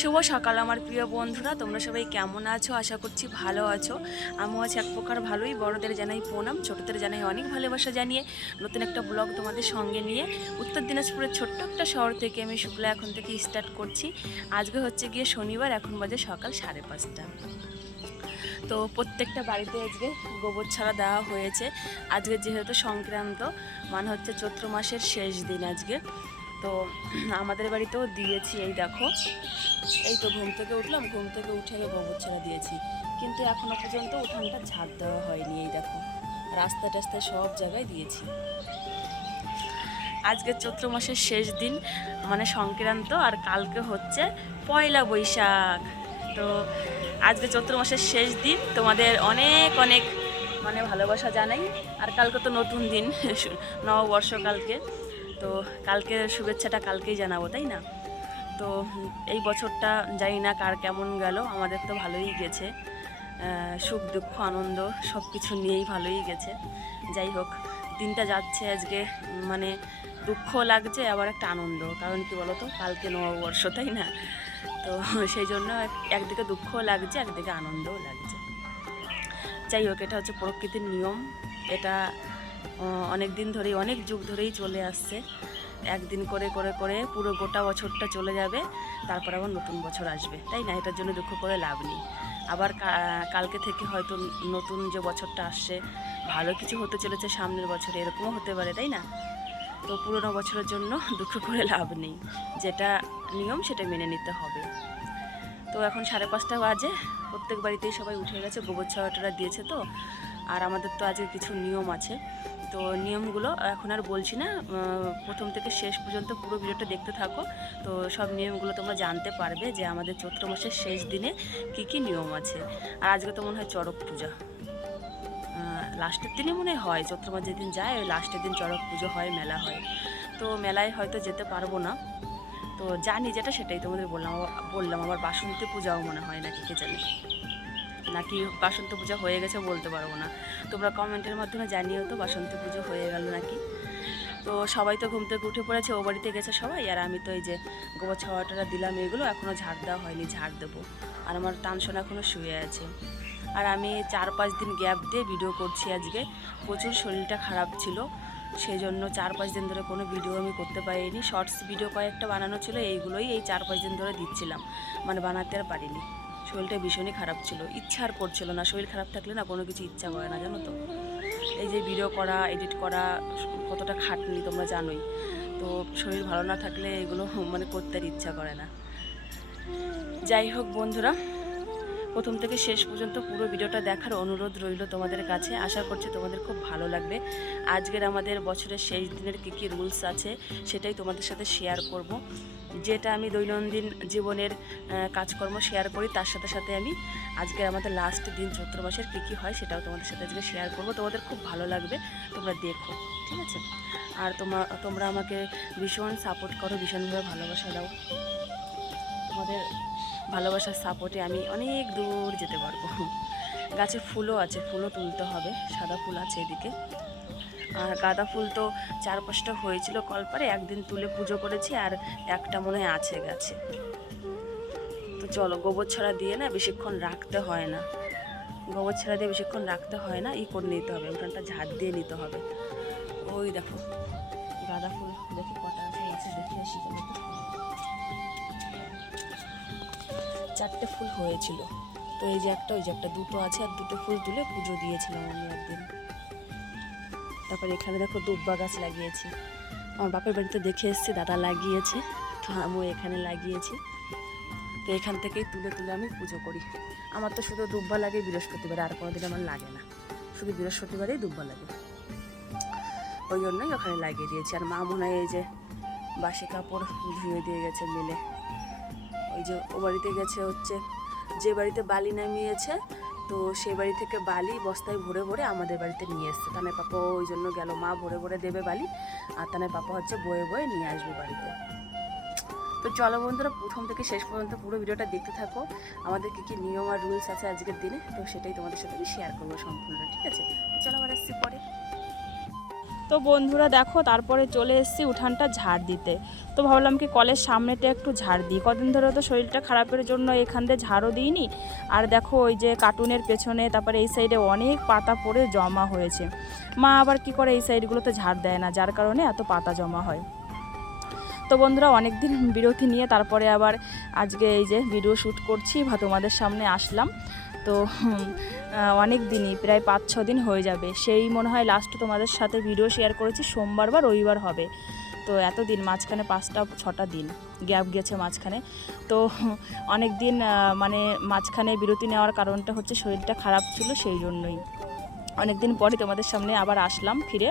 শুভ সকাল আমার প্রিয় বন্ধুরা, তোমরা সবাই কেমন আছো? আশা করছি ভালো আছো। আমিও আছি এক প্রকার ভালোই। বড়দের জানাই প্রণাম, ছোটদের জানাই অনেক ভালোবাসা জানিয়ে নতুন একটা ব্লগ তোমাদের সঙ্গে নিয়ে উত্তর দিনাজপুরের ছোট্ট একটা শহর থেকে আমি শুক্লা এখন থেকে স্টার্ট করছি। আজকে হচ্ছে গিয়ে শনিবার, এখন বাজে সকাল সাড়ে পাঁচটা। তো প্রত্যেকটা বাড়িতে আজকে গোবর ছাড়া দেওয়া হয়েছে। আজকে যেহেতু সংক্রান্ত মানে হচ্ছে চৈত্র মাসের শেষ দিন আজকে। তো আমাদের বাড়িতেও দিয়েছি, এই দেখো। এই তো ঘুম থেকে উঠলাম, ঘুম থেকে উঠে গোবর ছাড়া দিয়েছি। কিন্তু এখনও পর্যন্ত উঠানটা ঝাড় দেওয়া হয়নি, এই দেখো। রাস্তা টাস্তায় সব জায়গায় দিয়েছি। আজকে চৈত্র মাসের শেষ দিন মানে সংক্রান্ত, আর কালকে হচ্ছে পয়লা বৈশাখ। তো আজকে চৈত্র মাসের শেষ দিন, তোমাদের অনেক অনেক মানে ভালোবাসা জানাই। আর কালকে তো নতুন দিন, নববর্ষ কালকে। তো কালকে শুভেচ্ছাটা কালকেই জানাব, তাই না? তো এই বছরটা জানি না কার কেমন গেল, আমাদের তো ভালোই গেছে। সুখ, দুঃখ, আনন্দ সব কিছু নিয়েই ভালোই গেছে। যাই হোক, দিনটা যাচ্ছে আজকে মানে দুঃখ লাগছে, আবার একটা আনন্দ কারণ কি বলতো, কালকে নববর্ষ, তাই না? তো সেই জন্য এক- একদিকে দুঃখও লাগছে, একদিকে আনন্দও লাগছে। যাই হোক, এটা হচ্ছে প্রকৃতির নিয়ম। এটা অনেক দিন ধরেই, অনেক যুগ ধরেই চলে আসছে। একদিন করে করে করে পুরো গোটা বছরটা চলে যাবে, তারপর আবার নতুন বছর আসবে। তাই না? এটার জন্য দুঃখ করে লাভ নেই। আবার কালকে থেকে হয়তো নতুন যে বছরটা আসছে, ভালো কিছু হতে চলেছে সামনের বছরে, এরকমও হতে পারে, তাই না? তো পুরোনো বছরের জন্য দুঃখ করে লাভ নেই। যেটা নিয়ম, সেটা মেনে নিতে হবে। তো এখন সাড়ে পাঁচটা বাজে। প্রত্যেক বাড়িতেই সবাই উঠে গেছে, গোবর ছাওয়াটা দিয়েছে তো। আর আমাদের তো আজকে কিছু নিয়ম আছে। তো নিয়মগুলো এখন আর বলছি না প্রথম থেকে শেষ পর্যন্ত পুরো ভিডিওটা দেখতে থাকো। তো সব নিয়মগুলো তোমরা জানতে পারবে যে আমাদের চৈত্র মাসের শেষ দিনে কি কি নিয়ম আছে। আর আজকে তো মনে হয় চড়ক পূজা। লাস্টের দিনে মনে হয় চৈত্র মাস যেদিন যায়, ওই লাস্টের দিন চড়ক পুজো হয়, মেলা হয়। তো মেলায় হয়তো যেতে পারব না। তো জানি যেটা সেটাই তোমাদের বললাম বললাম আবার বাসন্তী পূজাও মনে হয় নাকি, কে জানি। নাকি বাসন্ত পূজা হয়ে গেছে বলতে পারব না। তোমরা কমেন্টের মাধ্যমে জানিও তো বাসন্তী পুজো হয়ে গেল নাকি। তো সবাই তো ঘুম থেকে উঠে পড়েছে, ও বাড়িতে গেছে সবাই, আর আমি তো এই যে গোবর ছাওয়াটা দিলাম এগুলো এখনও ঝাড় দেওয়া হয়নি, ঝাড় দেবো। আর আমার টানশন এখনও শুয়ে আছে। আর আমি চার পাঁচ দিন গ্যাপ দিয়ে ভিডিও করছি আজকে, প্রচুর শরীরটা খারাপ ছিল সেই জন্য চার পাঁচ দিন ধরে কোনো ভিডিও আমি করতে পারিনি। শর্টস ভিডিও কয়েকটা বানানো ছিল, এইগুলোই এই চার পাঁচ দিন ধরে দিচ্ছিলাম মানে বানাতে আর পারিনি। শরীরটা ভীষণই খারাপ ছিল। ইচ্ছা আর করছিল না, শরীর খারাপ থাকলে না কোনো কিছু ইচ্ছা করে না, জানো তো। এই যে ভিডিও করা এডিট করা, কতটা খাটনি তোমরা জানোই। তো শরীর ভালো না থাকলে এগুলো মানে করতে আর ইচ্ছা করে না। যাই হোক বন্ধুরা, প্রথম থেকে শেষ পর্যন্ত পুরো ভিডিওটা দেখার অনুরোধ রইল তোমাদের কাছে। আশা করছি তোমাদের খুব ভালো লাগবে। আজকের আমাদের বছরের শেষ দিনের কী কী রুলস আছে সেটাই তোমাদের সাথে শেয়ার করব। যেটা আমি দৈনন্দিন জীবনের কাজকর্ম শেয়ার করি, তার সাথে সাথে আমি আজকের আমাদের লাস্ট দিন চৈত্র মাসের কী কী হয় সেটাও তোমাদের সাথে আজকে শেয়ার করব। তোমাদের খুব ভালো লাগবে, তোমরা দেখো, ঠিক আছে? আর তোমরা তোমরা আমাকে ভীষণ সাপোর্ট করো, ভীষণভাবে ভালোবাসা দাও। তোমাদের ভালোবাসার সাপোর্টে আমি অনেক দূর যেতে পারব। গাছে ফুলও আছে, ফুলও তুলতে হবে, সাদা ফুল আছে এদিকে। আর গাঁদা ফুল তো চার পাঁচটা হয়েছিল কলপারে, একদিন তুলে পুজো করেছি আর একটা মনে হয় আছে গেছে। তো চলো, গোবর ছড়া দিয়ে না বেশিক্ষণ রাখতে হয় না। গোবর ছড়া দিয়ে বেশিক্ষণ রাখতে হয় না, ই করে নিতে হবে উঠানটা ঝাড় দিয়ে নিতে হবে। ওই দেখো, গাঁদা ফুল দেখি কটা আছে দেখে আসি চারটে ফুল হয়েছিল। তো এই যে একটা, ওই যে একটা, দুটো আছে আর দুটো ফুল তুলে পুজো দিয়েছিলাম আমি একদিন। তারপর এখানে দেখো দুব্বা গাছ লাগিয়েছি। আমার বাপের বাড়িতে দেখে এসেছি, দাদা লাগিয়েছে, তো আমিও এখানে লাগিয়েছি। তো এখান থেকেই তুলে তুলে আমি পুজো করি। আমার তো শুধু দুব্বা লাগে বৃহস্পতিবার, আর কোনো দিন আমার লাগে না। শুধু বৃহস্পতিবারেই দুব্বা লাগে। ওই জন্যই ওখানে লাগিয়ে দিয়েছি। আর মা মনে হয় এই যে বাসি কাপড় ধুয়ে দিয়ে গেছে মেলে। ওই যে ও বাড়িতে গেছে হচ্ছে, যে বাড়িতে বালি নামিয়েছে তো সে বাড়ি থেকে বালি বস্তায় ভরে ভরে আমাদের বাড়িতে নিয়ে এসছে। তানের পাপা ওই জন্য গেল, মা ভরে ভরে দেবে বালি, আর তানের পাপা হচ্ছে বয়ে বয়ে নিয়ে আসবে বাড়িতে। তো চলো বন্ধুরা, প্রথম থেকে শেষ পর্যন্ত পুরো ভিডিওটা দেখতে থাকো। আমাদের কী কী নিয়ম আর রুলস আছে আজকের দিনে, তো সেটাই তোমাদের সাথে আমি শেয়ার করব সম্পূর্ণ, ঠিক আছে? চলো আবার আসছি পরে। তো বন্ধুরা দেখো, তারপরে চলে এসেছি উঠানটা ঝাড় দিতে। তো ভাবলাম কি কলের সামনেটা একটু ঝাড় দিই। কদিন ধরে তো শরীরটা খারাপের জন্য এখান দিয়ে ঝাড়ও দিইনি। আর দেখো ওই যে কার্টুনের পেছনে, তারপরে এই সাইডে অনেক পাতা পড়ে জমা হয়েছে। মা আবার কি করে এই সাইডগুলোতে ঝাড় দেয় না, যার কারণে এত পাতা জমা হয়। তো বন্ধুরা অনেক দিন বিরতি নিয়ে তারপরে আবার আজকে এই যে ভিডিও শ্যুট করছি, বা তোমাদের সামনে আসলাম। তো অনেক দিনই, প্রায় পাঁচ, ছ দিন হয়ে যাবে। সেই মনে হয় লাস্ট তোমাদের সাথে ভিডিও শেয়ার করেছি, সোমবার বা রবিবার হবে। তো এত দিন মাঝখানে পাঁচটা, ছটা দিন গ্যাপ গেছে মাঝখানে। তো অনেক দিন মানে মাঝখানে বিরতি নেওয়ার কারণটা হচ্ছে শরীরটা খারাপ ছিল সেই জন্যই। অনেক দিন পরে তোমাদের সামনে আবার আসলাম ফিরে।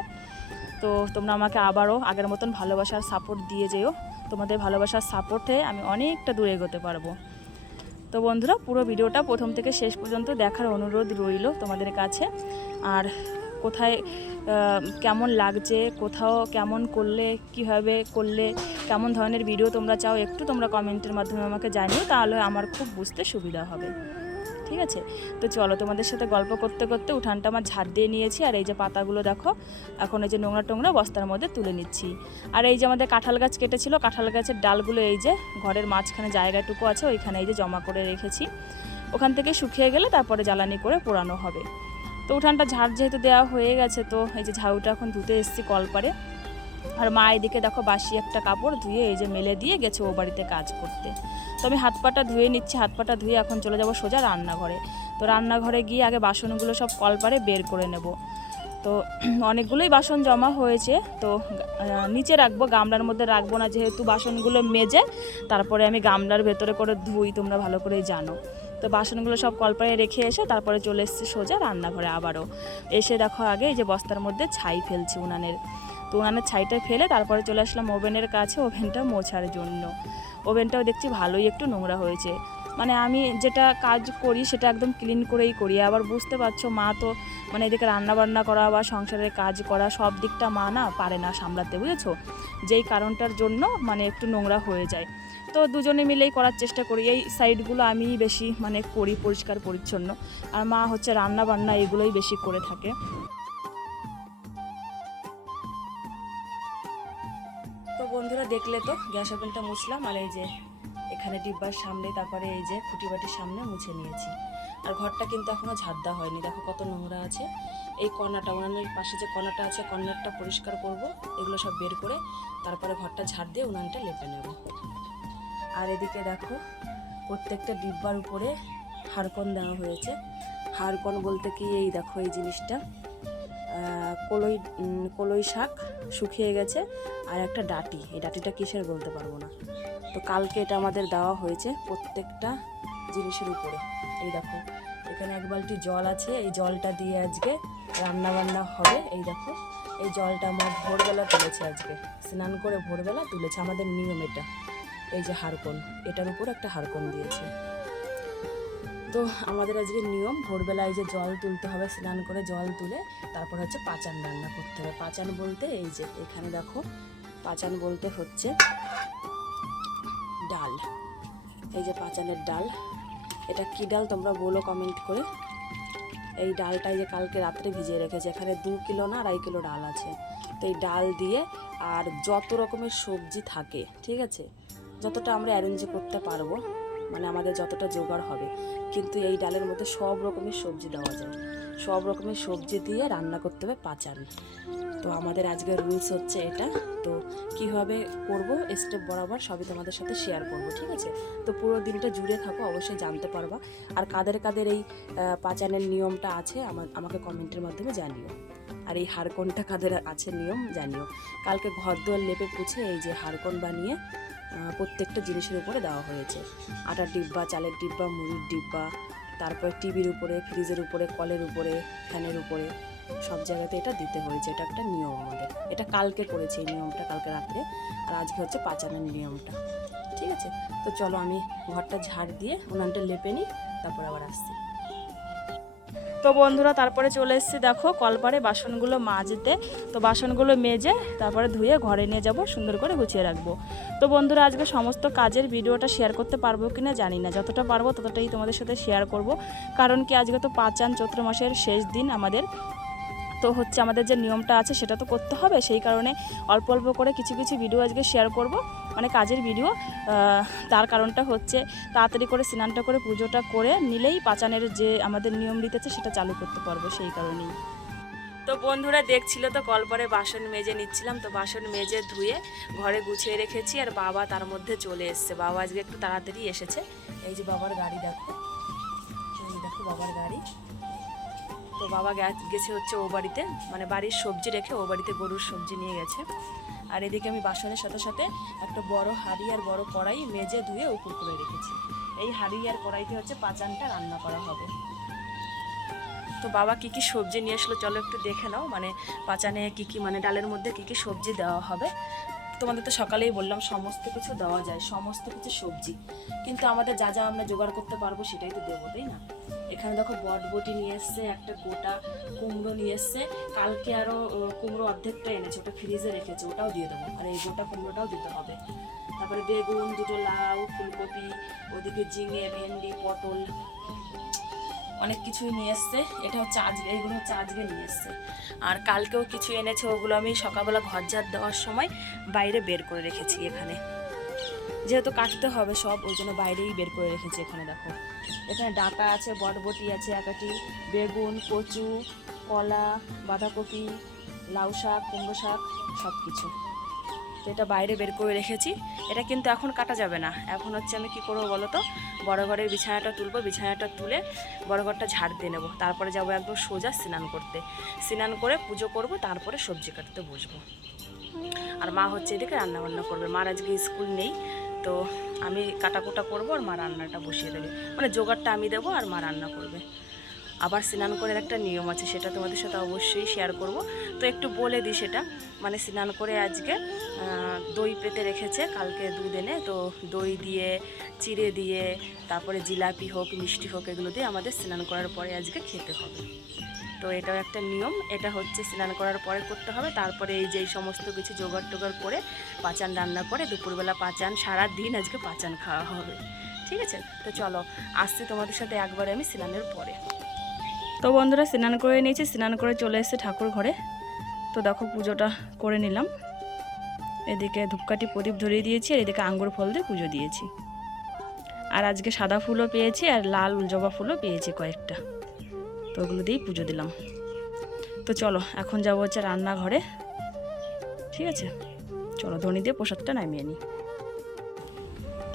তো, তোমরা আমাকে আবারও আগের মতন ভালোবাসার সাপোর্ট দিয়ে যেও। তোমাদের ভালোবাসার সাপোর্টে আমি অনেকটা দূরে এগোতে পারব। তো বন্ধুরা, পুরো ভিডিওটা প্রথম থেকে শেষ পর্যন্ত দেখার অনুরোধ রইল তোমাদের কাছে। আর কোথায় কেমন লাগছে, কোথাও কেমন করলে, কীভাবে করলে, কেমন ধরনের ভিডিও তোমরা চাও, একটু তোমরা কমেন্টের মাধ্যমে আমাকে জানিও, তাহলে আমার খুব বুঝতে সুবিধা হবে। ঠিক আছে? তো চলো তোমাদের সাথে গল্প করতে করতে উঠানটা আমার ঝাড় দিয়ে নিয়েছি, আর এই যে পাতাগুলো দেখো, এখন এই যে নোংরা টোংরা বস্তার মধ্যে তুলে নিচ্ছি। আর এই যে আমাদের কাঁঠাল গাছ কেটেছিল, কাঁঠাল গাছের ডালগুলো এই যে ঘরের মাঝখানে জায়গাটুকু আছে, ওইখানে এই যে জমা করে রেখেছি। ওখান থেকে শুকিয়ে গেলে তারপরে জ্বালানি করে পোড়ানো হবে। তো উঠানটা ঝাড় যেহেতু দেওয়া হয়ে গেছে, তো এই যে ঝাড়ুটা এখন ধুতে এসেছি কলপারে। আর মা এদিকে দেখো বাসি একটা কাপড় ধুয়ে এই যে মেলে দিয়ে গেছে ও বাড়িতে কাজ করতে। তো আমি হাত পাটা ধুয়ে নিচ্ছি, হাত পাটা ধুয়ে এখন চলে যাব সোজা রান্নাঘরে। তো রান্নাঘরে গিয়ে আগে বাসনগুলো সব কলপারে বের করে নেব। তো অনেকগুলোই বাসন জমা হয়েছে, তো নিচে রাখব, গামলার মধ্যে রাখব না যেহেতু বাসনগুলো মেজে, তারপরে আমি গামলার ভেতরে করে ধুই, তোমরা ভালো করেই জানো। তো বাসনগুলো সব কলপারে রেখে এসে তারপরে চলে এসেছি সোজা রান্নাঘরে আবারও। এসে দেখো আগে এই যে বস্তার মধ্যে ছাই ফেলছি উনানের। তো উনানের ছাইটা ফেলে তারপরে চলে আসলাম ওভেনের কাছে ওভেনটা মোছার জন্য। ওভেনটাও দেখছি ভালোই একটু নোংরা হয়েছে। মানে আমি যেটা কাজ করি সেটা একদম ক্লিন করেই করি। আবার বুঝতে পারছ, মা তো মানে এদিকে রান্না বান্না করা বা সংসারের কাজ করা সব দিকটা মা না পারে না সামলাতে, বুঝেছ? যেই কারণটার জন্য মানে একটু নোংরা হয়ে যায়। তো দুজনে মিলেই করার চেষ্টা করি। এই সাইডগুলো আমিই বেশি মানে করি পরিষ্কার পরিচ্ছন্ন। আর মা হচ্ছে রান্না বান্না এগুলোই বেশি করে থাকে। দেখলে তো গ্যাস ওভেনটা মুছলাম আর এই যে এখানে ডিব্বার সামনে, তারপরে এই যে খুঁটিবাটির সামনে মুছে নিয়েছি। আর ঘরটা কিন্তু এখনও ঝাড় দেওয়া হয়নি। দেখো কত নোংরা আছে। এই কর্নারটা, উনানের পাশে যে কর্নারটা আছে, কর্নারটা পরিষ্কার করব, এগুলো সব বের করে তারপরে ঘরটা ঝাড় দিয়ে উনানটা লেপে নেব। আর এদিকে দেখো, প্রত্যেকটা ডিব্বার উপরে হাড়কন দেওয়া হয়েছে। হাড়কন বলতে কি? এই দেখো এই জিনিসটা। কলই কলই শাক শুকিয়ে গেছে। আর একটা ডাটি। এই ডাটিটা কিসের বলতে পারব না। তো কালকে এটা আমাদের দেওয়া হয়েছে প্রত্যেকটা জিনিসের উপরে। এই দেখো, এখানে এক বালতি জল আছে। এই জলটা দিয়ে আজকে রান্না বান্না হবে। এই দেখো, এই জলটা আমার ভোরবেলা তুলেছে আজকে। স্নান করে ভোরবেলা তুলেছে আমাদের নিয়ম এটা। এই যে হারকন এটার উপর একটা হারকন দিয়েছে। তো আমাদের আজকে নিয়ম, ভোরবেলা এই যে জল তুলতে হবে, স্নান করে জল তুলে তারপর হচ্ছে পাচান রান্না করতে হবে। পাচান বলতে এই যে, এখানে দেখো পাচান বলতে হচ্ছে। ডাল। এই যে পাচানের ডাল। এটা কি ডাল তোমরা বলো কমেন্ট করে। এই ডালটা এই যে কালকে রাত্রে ভিজিয়ে রেখেছে। এখানে দু কিলো না আড়াই কিলো ডাল আছে। তো এই ডাল দিয়ে আর যত রকমের সবজি থাকে, ঠিক আছে? যতটা আমরা অ্যারেঞ্জ করতে পারব মানে আমাদের যতটা জোগাড় হবে। কিন্তু এই ডালের মধ্যে সব রকমের সবজি দেওয়া যায়। সব রকমের সবজি দিয়ে রান্না করতে হবে পাচান তো আমাদের আজকের রুলস হচ্ছে এটা। তো কীভাবে করব স্টেপ বরাবর সবই তোমাদের সাথে শেয়ার করব, ঠিক আছে? তো পুরো দিনটা জুড়ে থাকো, অবশ্যই জানতে পারবা। আর কাদের কাদের এই পাচানের নিয়মটা আছে, আমা- আমাকে কমেন্টের মাধ্যমে জানিও। আর এই হারকনটা কাদের আছে নিয়ম জানিও। কালকে ঘর দুয়ার লেপে পুছে এই যে হারকন বানিয়ে প্রত্যেকটা জিনিসের উপরে দেওয়া হয়েছে। আটার ডিব্বা, চালের ডিব্বা, মুড়ির ডিব্বা তারপরে টিভির উপরে, ফ্রিজের উপরে, কলের উপরে, ফ্যানের উপরে, সব জায়গাতে এটা দিতে হয়েছে। এটা একটা নিয়ম আমাদের। এটা কালকে করেছে এই নিয়মটা কালকে রাত্রে। আর আজকে হচ্ছে পাচানোর নিয়মটা। ঠিক আছে? তো চলো আমি ঘরটা ঝাড় দিয়ে উনানটা লেপে নিই, তারপর আবার আসছি। তো বন্ধুরা, তারপরে চলে এসেছি দেখো কলপারে বাসনগুলো মাজতে। তো বাসনগুলো মেজে তারপরে ধুয়ে ঘরে নিয়ে যাব, সুন্দর করে গুছিয়ে রাখব। তো বন্ধুরা, আজকে সমস্ত কাজের ভিডিওটা শেয়ার করতে পারব কি না জানি না। যতটা পারব ততটাই তোমাদের সাথে শেয়ার করব। কারণ কি আজকে তো পাঁচান চৈত্র মাসের শেষ দিন আমাদের। তো হচ্ছে আমাদের যে নিয়মটা আছে সেটা তো করতে হবে। সেই কারণে অল্প অল্প করে কিছু কিছু ভিডিও আজকে শেয়ার করব মানে কাজের ভিডিও তার কারণটা হচ্ছে তাড়াতাড়ি করে স্নানটা করে, পুজোটা করে নিলেই পাচানের যে আমাদের নিয়ম রীতি সেটা চালু করতে পারব সেই কারণেই। তো বন্ধুরা দেখছিল তো কলপরে বাসন মেজে নিচ্ছিলাম, তো বাসন মেজে ধুয়ে ঘরে গুছিয়ে রেখেছি আর বাবা তার মধ্যে চলে এসছে। বাবা আজকে একটু তাড়াতাড়ি এসেছে। এই যে বাবার গাড়ি দেখো দেখো বাবার গাড়ি। তো বাবা গেছে হচ্ছে ও বাড়িতে মানে বাড়ির সবজি রেখে ও বাড়িতে গরুর সবজি নিয়ে গেছে। আর এদিকে আমি বাসনের সাথে সাথে একটা বড় হাড়ি আর বড় কড়াই মেজে ধুয়ে উপর করে রেখেছি। এই হাড়ি আর কড়াইতে হচ্ছে পাচানটা রান্না করা হবে। তো বাবা কি কি সবজি নিয়ে আসলো চলো একটু দেখে নাও মানে পাচানে কি কি মানে ডালের মধ্যে কি কি সবজি দেওয়া হবে। তোমাদের তো সকালেই বললাম সমস্ত কিছু দেওয়া যায়, সমস্ত কিছু সবজি। কিন্তু আমাদের যা যা আমরা জোগাড় করতে পারব সেটাই তো দেবো, তাই না? এখানে দেখো বটবটি নিয়ে এসছে, একটা গোটা কুমড়ো নিয়ে এসছে। কালকে আরও কুমড়ো অর্ধেকটা এনেছে, ওটা ফ্রিজে রেখেছে, ওটাও দিয়ে দেবো। আর এই গোটা কুমড়োটাও দিতে হবে। তারপরে বেগুন, দুটো লাউ, ফুলকপি, ওদিকে ঝিঙে, ভেন্ডি, পটল, অনেক কিছুই নিয়ে এসছে। এটা হচ্ছে আজকে এইগুলো হচ্ছে আজকে নিয়ে এসছে। আর কালকেও কিছু এনেছে, ওগুলো আমি সকালবেলা ঘর ঝাড় দেওয়ার সময় বাইরে বের করে রেখেছি এখানে। যেহেতু কাটতে হবে সব, ওই জন্য বাইরেই বের করে রেখেছি এখানে, দেখো। এখানে ডাঁটা আছে বটবটি আছে, একাটি, বেগুন, কচু, কলা, বাঁধাকপি, লাউ শাক, কুমড়ো শাক সব কিছু তো এটা বাইরে বের করে রেখেছি। এটা কিন্তু এখন কাটা যাবে না। এখন হচ্ছে আমি কি করব বলো তো? বড় ঘরের বিছানাটা তুলবো, বিছানাটা তুলে বড় ঘরটা ঝাড় দিয়ে নেব। তারপরে যাব একদম সোজা স্নান করতে। স্নান করে পুজো করব, তারপরে সবজি কাটতে বসবো। আর মা হচ্ছে এদিকে রান্না বান্না করবে। মার আজকে স্কুল নেই তো আমি কাটাকুটা করব আর মা রান্নাটা বসিয়ে দেবে। মানে জোগাড়টা আমি দেবো আর মা রান্না করবে। আবার স্নান করার একটা নিয়ম আছে, সেটা তোমাদের সাথে অবশ্যই শেয়ার করব। তো একটু বলে দিই সেটা মানে স্নান করে আজকে দই পেতে রেখেছে কালকে দুধ এনে তো দই দিয়ে, চিড়ে দিয়ে, তারপরে জিলাপি হোক, মিষ্টি হোক, এগুলো দিয়ে আমাদের স্নান করার পরে আজকে খেতে হবে। তো এটাও একটা নিয়ম, এটা হচ্ছে স্নান করার পরে করতে হবে, তারপরে এই যে এই সমস্ত কিছু জোগাড় টোগাড় করে পাচান রান্না করে, দুপুরবেলা পাচান সারা দিন আজকে পাচান খাওয়া হবে। ঠিক আছে? তো চলো, আসছি তোমাদের সাথে একবারে আমি স্নানের পরে। তো বন্ধুরা স্নান করে নিয়েছি, স্নান করে চলে এসেছে ঠাকুর ঘরে। তো দেখো পুজোটা করে নিলাম। এদিকে ধূপকাঠি প্রদীপ ধরিয়ে দিয়েছি আর এদিকে আঙ্গুর ফল দিয়ে পুজো দিয়েছি। আর আজকে সাদা ফুলও পেয়েছি আর লাল জবা ফুলও পেয়েছি কয়েকটা। তো ওগুলো দিয়েই পুজো দিলাম। তো চলো, এখন যাব হচ্ছে রান্নাঘরে। ঠিক আছে? চলো ধনি দিয়ে প্রসাদটা নামিয়ে নিই।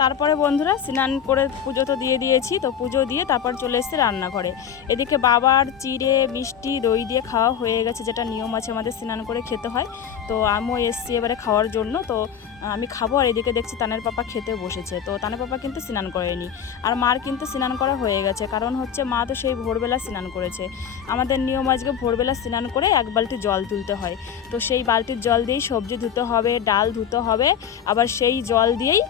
তারপরে বন্ধুরা স্নান করে পুজো তো দিয়ে দিয়েছি, তো পুজো দিয়ে তারপর চলে এসেছে রান্নাঘরে। এদিকে বাবার চিড়ে, মিষ্টি, দই দিয়ে খাওয়া হয়ে গেছে, যেটা নিয়ম আছে আমাদের স্নান করে খেতে হয়। তো আমিও এসছি এবারে খাওয়ার জন্য, তো আমি খাব আর এদিকে দেখছি তানের পাপা খেতে বসেছে। তো তানের পাপা কিন্তু স্নান করেনি। আর মার কিন্তু স্নান করা হয়ে গেছে। কারণ হচ্ছে মা তো সেই ভোরবেলা স্নান করেছে। আমাদের নিয়ম আজকে ভোরবেলা স্নান করে এক বালতি জল তুলতে হয়। তো সেই বালতির জল দিয়েই সবজি ধুতে হবে, ডাল ধুতে হবে। আবার সেই জল দিয়েই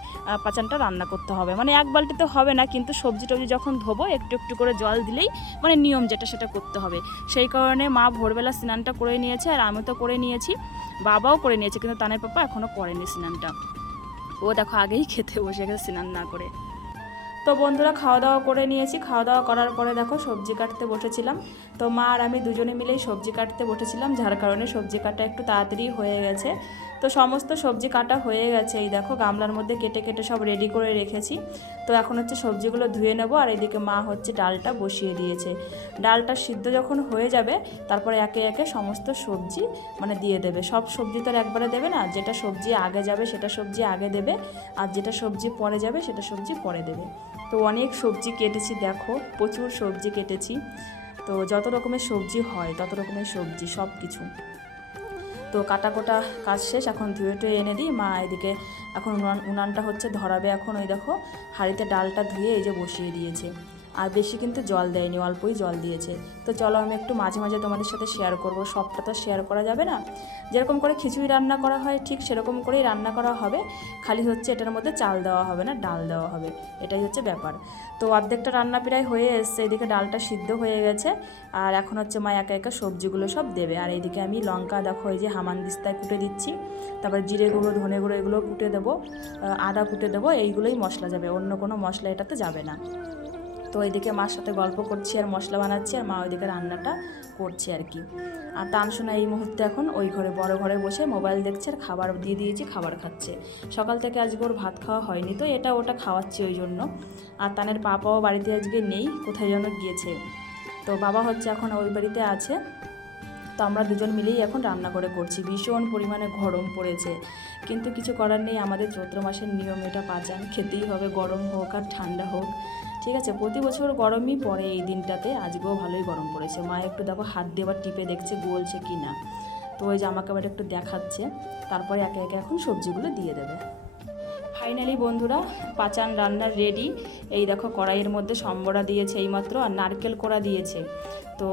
পাচানটা রান্না করতে হবে। মানে এক বালতিতে হবে না, কিন্তু সবজি টবজি যখন ধোবো, একটু একটু করে জল দিলেই মানে নিয়ম যেটা সেটা করতে হবে। সেই কারণে মা ভোরবেলা স্নানটা করে নিয়েছে আর আমি তো করে নিয়েছি, বাবাও করে নিয়েছে, কিন্তু তানের পাপা এখনও করেনি স্নানটা। ও দেখো আগেই খেতে বসে গেছে স্নান না করে। তো বন্ধুরা খাওয়া দাওয়া করে নিয়েছি। খাওয়া দাওয়া করার পরে দেখো সবজি কাটতে বসেছিলাম। তো মা আর আমি দুজনে মিলেই সবজি কাটতে বসেছিলাম, যার কারণে সবজি কাটা একটু তাড়াতাড়ি হয়ে গেছে। তো সমস্ত সবজি কাটা হয়ে গেছে। এই দেখো গামলার মধ্যে কেটে কেটে সব রেডি করে রেখেছি। তো এখন হচ্ছে সবজিগুলো ধুয়ে নেব আর এদিকে মা হচ্ছে ডালটা বসিয়ে দিয়েছে। ডালটা সিদ্ধ যখন হয়ে যাবে, তারপরে একে একে সমস্ত সবজি মানে দিয়ে দেবে। সব সবজি তো আর একবারে দেবে না, যেটা সবজি আগে যাবে সেটা সবজি আগে দেবে, আর যেটা সবজি পরে যাবে সেটা সবজি পরে দেবে। তো অনেক সবজি কেটেছি দেখো, প্রচুর সবজি কেটেছি। তো যত রকমের সবজি হয় তত রকমের সবজি সব কিছু তো কাটা কোটা কাজ শেষ, এখন ধুয়ে টুয়ে এনে দিই। মা এদিকে এখন উনান, উনানটা হচ্ছে ধরাবে। এখন ওই দেখো, হাঁড়িতে ডালটা ধুয়ে এই যে বসিয়ে দিয়েছে। আর বেশি কিন্তু জল দেয়নি, অল্পই জল দিয়েছে। তো চলো আমি একটু মাঝে মাঝে তোমাদের সাথে শেয়ার করব, সবটা তো শেয়ার করা যাবে না। যেরকম করে খিচুড়ি রান্না করা হয়, ঠিক সেরকম করেই রান্না করা হবে। খালি হচ্ছে এটার মধ্যে চাল দেওয়া হবে না, ডাল দেওয়া হবে। এটাই হচ্ছে ব্যাপার। তো অর্ধেকটা রান্না প্রায় হয়ে এসছে, এদিকে ডালটা সিদ্ধ হয়ে গেছে। আর এখন হচ্ছে মা একা একা সবজিগুলো সব দেবে। আর এইদিকে আমি লঙ্কা, দেখো এই যে হামান দিস্তায় কুটে দিচ্ছি। তারপর জিরে গুঁড়ো, ধনে গুঁড়ো এগুলো কুটে দেবো। আদা কুটে দেবো, এইগুলোই মশলা যাবে। অন্য কোনো মশলা এটাতে যাবে না। তো এদিকে মার সাথে গল্প করছি আর মশলা বানাচ্ছি আর মা ওইদিকে রান্নাটা করছে আর কি। আর তানসোনা এই মুহূর্তে এখন ওই ঘরে, বড় ঘরে বসে মোবাইল দেখছে আর খাবার দিয়ে দিয়েছি, খাবার খাচ্ছে। সকাল থেকে আজকে ওর ভাত খাওয়া হয়নি, তো এটা ওটা খাওয়াচ্ছি ওই জন্য। আর তানের পাপাও বাড়িতে আজকে নেই, কোথায় যেন গিয়েছে। তো বাবা হচ্ছে এখন ওই বাড়িতে আছে। তো আমরা দুজন মিলেই এখন রান্না করে করছি, ভীষণ পরিমাণে গরম পড়েছে। কিন্তু কিছু করার নেই, আমাদের চৈত্র মাসের নিয়ম এটা পাচান, খেতেই হবে, গরম হোক আর ঠান্ডা হোক। ঠিক আছে, প্রতি বছর গরমই পড়ে এই দিনটাতে, আজকেও ভালোই গরম পড়েছে। মা একটু দেখো হাত দিয়ে আবার টিপে দেখছে গলছে কি না তো ওই জামা একটু দেখাচ্ছে, তারপরে একে একে এখন সবজিগুলো দিয়ে দেবে। ফাইনালি বন্ধুরা, পাচান রান্নার রেডি এই দেখো, কড়াইয়ের মধ্যে সম্বরা দিয়েছে এইমাত্র আর নারকেল কোড়া দিয়েছে। তো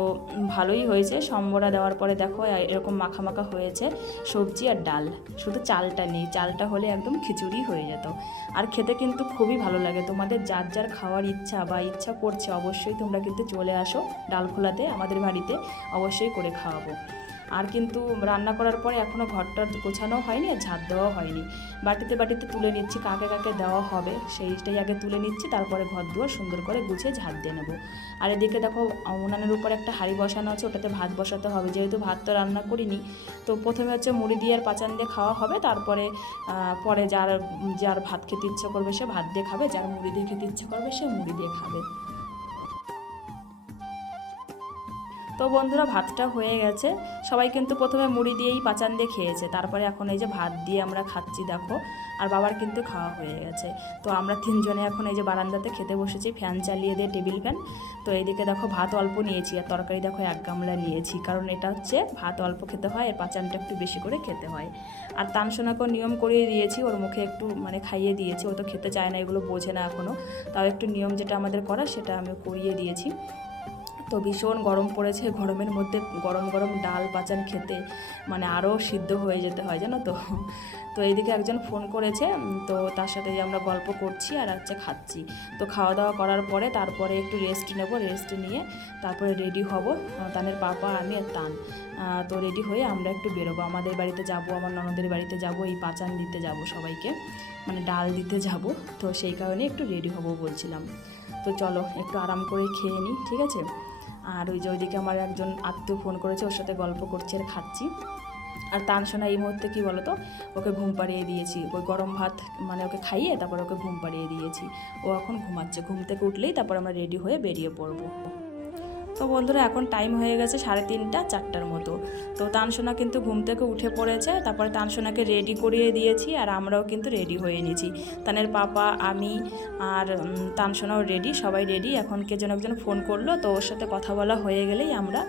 ভালোই হয়েছে, সম্বরা দেওয়ার পরে দেখো এরকম মাখা মাখা হয়েছে সবজি আর ডাল। শুধু চালটা নেই, চালটা হলে একদম খিচুড়ি হয়ে যেত। আর খেতে কিন্তু খুবই ভালো লাগে। তোমাদের যার যার খাওয়ার ইচ্ছা বা ইচ্ছা করছে, অবশ্যই তোমরা কিন্তু চলে আসো ডাল খোলাতে, আমাদের বাড়িতে অবশ্যই করে খাওয়াবো। আর কিন্তু রান্না করার পরে এখনও ঘরটা গোছানো হয়নি আর ঝাঁট দেওয়াও হয়নি। বাটিতে বাটিতে তুলে নিচ্ছি কাকে কাকে দেওয়া হবে, সেইটাই আগে তুলে নিচ্ছি, তারপরে ঘর দুয়ার সুন্দর করে গুছিয়ে ঝাঁট দিয়ে নেব। আর এদিকে দেখো, উনানের উপর একটা হাঁড়ি বসানো আছে, ওটাতে ভাত বসাতে হবে। যেহেতু ভাত তো রান্না করিনি, তো প্রথমে হচ্ছে মুড়ি দিয়ে আর পাচান দিয়ে খাওয়া হবে, তারপরে পরে যার যার ভাত খেতে ইচ্ছে করবে সে ভাত দিয়ে খাবে, যার মুড়ি দিয়ে খেতে ইচ্ছে করবে সে মুড়ি দিয়ে খাবে। তো বন্ধুরা, ভাতটা হয়ে গেছে। সবাই কিন্তু প্রথমে মুড়ি দিয়েই পাচান দিয়ে খেয়েছে। তারপরে এখন এই যে ভাত দিয়ে আমরা খাচ্ছি, দেখো। আর বাবার কিন্তু খাওয়া হয়ে গেছে। তো আমরা তিনজনে এখন এই যে বারান্দাতে খেতে বসেছি, ফ্যান চালিয়ে দিয়ে টেবিল ফ্যান। তো এইদিকে দেখো, ভাত অল্প নিয়েছি। আর তরকারি দেখো, এক গামলা নিয়েছি। কারণ এটা হচ্ছে, ভাত অল্প খেতে হয় এর পাচানটা একটু বেশি করে খেতে হয়। আর তানসোনাকেও নিয়ম করিয়ে দিয়েছি। ওর মুখে একটু মানে খাইয়ে দিয়েছি। ও তো খেতে চায় না, এগুলো বোঝে না এখনও তাও একটু নিয়ম যেটা আমাদের করা, সেটা আমি করিয়ে দিয়েছি। তো ভীষণ গরম পড়েছে, গরমের মধ্যে গরম গরম ডাল পাচান খেতে মানে আরও সিদ্ধ হয়ে যেতে হয়, জানো তো? তো এইদিকে একজন ফোন করেছে তো তার সাথে যে আমরা গল্প করছি আর হচ্ছে খাচ্ছি। তো খাওয়া দাওয়া করার পরে তারপরে একটু রেস্ট নেব রেস্ট নিয়ে তারপরে রেডি হব তানের পাপা, আমি আর তান। তো রেডি হয়ে আমরা একটু বেরোবো। আমাদের বাড়িতে যাব, আমার ননদের বাড়িতে যাব, এই পাচান দিতে যাব সবাইকে মানে ডাল দিতে যাব। তো সেই কারণে একটু রেডি হব বলছিলাম। তো চলো একটু আরাম করে খেয়ে নিই, ঠিক আছে? আর ওই যে ওইদিকে আমার একজন আত্মীয় ফোন করেছে, ওর সাথে গল্প করছে, আর খাচ্ছি। আর তানসোনা এই মুহূর্তে কী বলতো, ওকে ঘুম পাড়িয়ে দিয়েছি। ওই গরম ভাত মানে ওকে খাইয়ে তারপর ওকে ঘুম পাড়িয়ে দিয়েছি। ও এখন ঘুমাচ্ছে। ঘুম থেকে উঠলেই তারপর আমরা রেডি হয়ে বেরিয়ে পড়ব। তো বন্ধুরা, এখন টাইম হয়ে গেছে সাড়ে তিনটা, চারটার মতো। তো তানসোনা কিন্তু ঘুম থেকে উঠে পড়েছে, তারপরে তানসোনাকে রেডি করিয়ে দিয়েছি আর আমরাও কিন্তু রেডি হয়ে নিয়েছি। তানের পাপা, আমি আর তানসোনাও রেডি সবাই রেডি এখন কে যেন একজন ফোন করল, তো ওর সাথে কথা বলা হয়ে গেলেই আমরা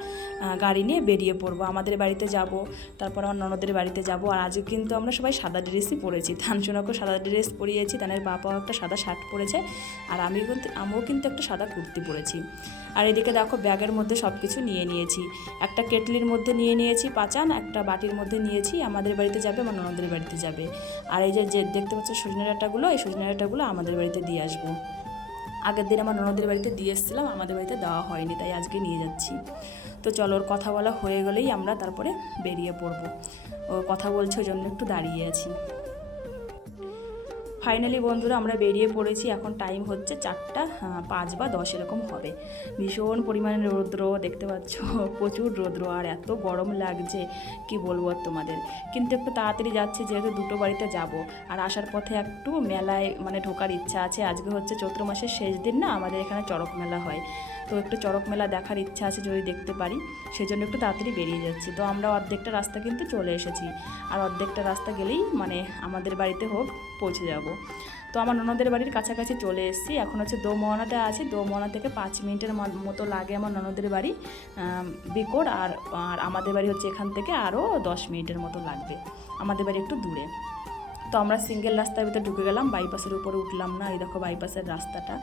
গাড়ি নিয়ে বেরিয়ে পড়ব। আমাদের বাড়িতে যাব, তারপর আমার ননদের বাড়িতে যাব। আর আজকে কিন্তু আমরা সবাই সাদা ড্রেসই পরেছি। তানসোনাকেও সাদা ড্রেস পরিয়েছি, তানের বাবাও একটা সাদা শার্ট পরেছে। আর আমি কিন্তু, আমিও কিন্তু একটা সাদা কুর্তি পরেছি। আর এদিকে দেখো ব্যাগের মধ্যে সব কিছু নিয়ে নিয়েছি। একটা কেটলির মধ্যে নিয়ে নিয়েছি পাচান, একটা বাটির মধ্যে নিয়েছি, আমাদের বাড়িতে যাবে আমার ননদের বাড়িতে যাবে। আর এই যে দেখতে পাচ্ছ সজনে ডাঁটাগুলো এই সজনে ডাঁটাগুলো আমাদের বাড়িতে দিয়ে আসব। আগের দিন আমার ননদের বাড়িতে দিয়ে এসেছিলাম, আমাদের বাড়িতে দেওয়া হয়নি, তাই আজকে নিয়ে যাচ্ছি। তো চলো, ওর কথা বলা হয়ে গেলেই আমরা তারপরে বেরিয়ে পড়ব। ও কথা বলছে, ওই জন্য একটু দাঁড়িয়ে আছি। ফাইনালি বন্ধুরা, আমরা বেরিয়ে পড়েছি। এখন টাইম হচ্ছে চারটা পাঁচ বা দশ এরকম হবে। ভীষণ পরিমাণে রৌদ্র, দেখতে পাচ্ছ, প্রচুর রৌদ্র। আর এত গরম লাগছে, কি বলব তোমাদের? কিন্তু একটু তাড়াতাড়ি যাচ্ছে, যেহেতু দুটো বাড়িতে যাব। আর আসার পথে একটু মেলায় মানে ঢোকার ইচ্ছা আছে। আজকে হচ্ছে চৈত্র মাসের শেষ দিন না, আমাদের এখানে চড়ক মেলা হয়। তো একটু চড়ক মেলা দেখার ইচ্ছা আছে যদি দেখতে পারি, সেজন্য একটু তাড়াতাড়ি বেরিয়ে যাচ্ছি। তো আমরা অর্ধেকটা রাস্তা কিন্তু চলে এসেছি। আর অর্ধেকটা রাস্তা গেলেই মানে আমাদের বাড়িতে হোক পৌঁছে যাব। তো আমার ননদের বাড়ির কাছাকাছি চলে এসেছি। এখন হচ্ছে দোমোহনাতে আছি। দোমোহনা থেকে পাঁচ মিনিটের মতো লাগে আমার ননদের বাড়ি বিকোর আর আর আমাদের বাড়ি হচ্ছে এখান থেকে আরও দশ মিনিটের মতো লাগবে। আমাদের বাড়ি একটু দূরে। তো আমরা সিঙ্গেল রাস্তার ভিতরে ঢুকে গেলাম। বাইপাসের উপরে উঠলাম না। এই দেখো বাইপাসের রাস্তাটা।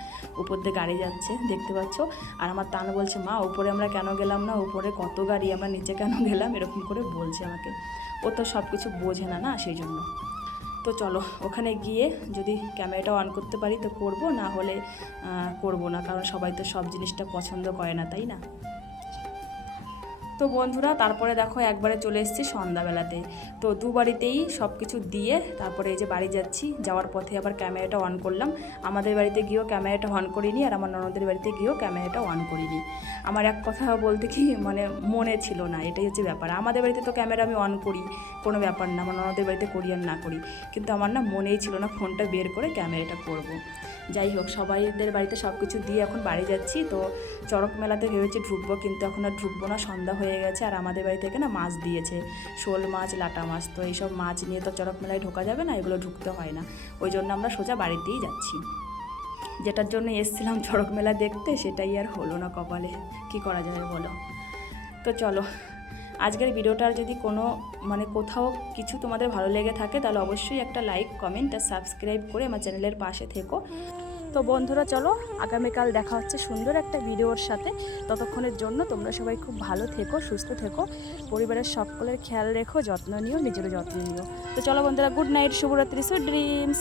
উপর দিয়ে গাড়ি যাচ্ছে, দেখতে পাচ্ছ? আর আমার তান বলছে, মা, উপরে আমরা কেন গেলাম না? উপরে কত গাড়ি? আমরা নিচে কেন গেলাম? এরকম করে বলছে আমাকে। ও তো সব কিছু বোঝে না না, সেই জন্য। তো চলো, ওখানে গিয়ে যদি ক্যামেরাটা অন করতে পারি তো করব, না হলে করব না, কারণ সবাই তো সব জিনিসটা পছন্দ করে না, তাই না? তো বন্ধুরা, তারপরে দেখো একবারে চলে এসেছি সন্ধ্যাবেলাতে। তো দু বাড়িতেই সব কিছু দিয়ে তারপরে এই যে বাড়ি যাচ্ছি, যাওয়ার পথে আবার ক্যামেরাটা অন করলাম। আমাদের বাড়িতে গিয়েও ক্যামেরাটা অন করিনি আর আমার ননদের বাড়িতে গিয়েও ক্যামেরাটা অন করিনি। আমার এক কথা বলতে কি মানে মনে ছিল না, এটাই হচ্ছে ব্যাপার। আমাদের বাড়িতে তো ক্যামেরা আমি অন করি, কোনো ব্যাপার না, আমার ননদের বাড়িতে করি আর না করি। কিন্তু আমার না মনেই ছিল না ফোনটা বের করে ক্যামেরাটা করব। যাই হোক, সবাইদের বাড়িতে সব কিছু দিয়ে এখন বাড়ি যাচ্ছি। তো চড়ক মেলাতে ভেবেছি ঢুকবো, কিন্তু এখন আর ঢুকবো না, সন্ধ্যা হয়ে গেছে আর আমাদের বাড়ি থেকে না মাছ দিয়েছে। শোল মাছ, লাটা মাছ, তো এইসব মাছ নিয়ে তো চড়ক মেলায় ঢোকা যাবে না, এগুলো ঢুকতে হয় না। ওই জন্য আমরা সোজা বাড়িতেই যাচ্ছি। যেটার জন্য এসছিলাম চড়ক মেলা দেখতে, সেটাই আর হলো না কপালে। কি করা যাবে বলো? তো চলো, আজকের ভিডিওটার যদি কোনো মানে কোথাও কিছু তোমাদের ভালো লেগে থাকে, তাহলে অবশ্যই একটা লাইক কমেন্ট আর সাবস্ক্রাইব করে আমার চ্যানেলের পাশে থেকো। তো বন্ধুরা, চলো আগামীকাল দেখা হচ্ছে সুন্দর একটা ভিডিওর সাথে। ততক্ষণের জন্য তোমরা সবাই খুব ভালো থেকো, সুস্থ থেকো। পরিবারের সকলের খেয়াল রেখো, যত্ন নিও, নিজেরও যত্ন নিও। তো চলো বন্ধুরা গুড নাইট শুভরাত্রি সুইট ড্রিমস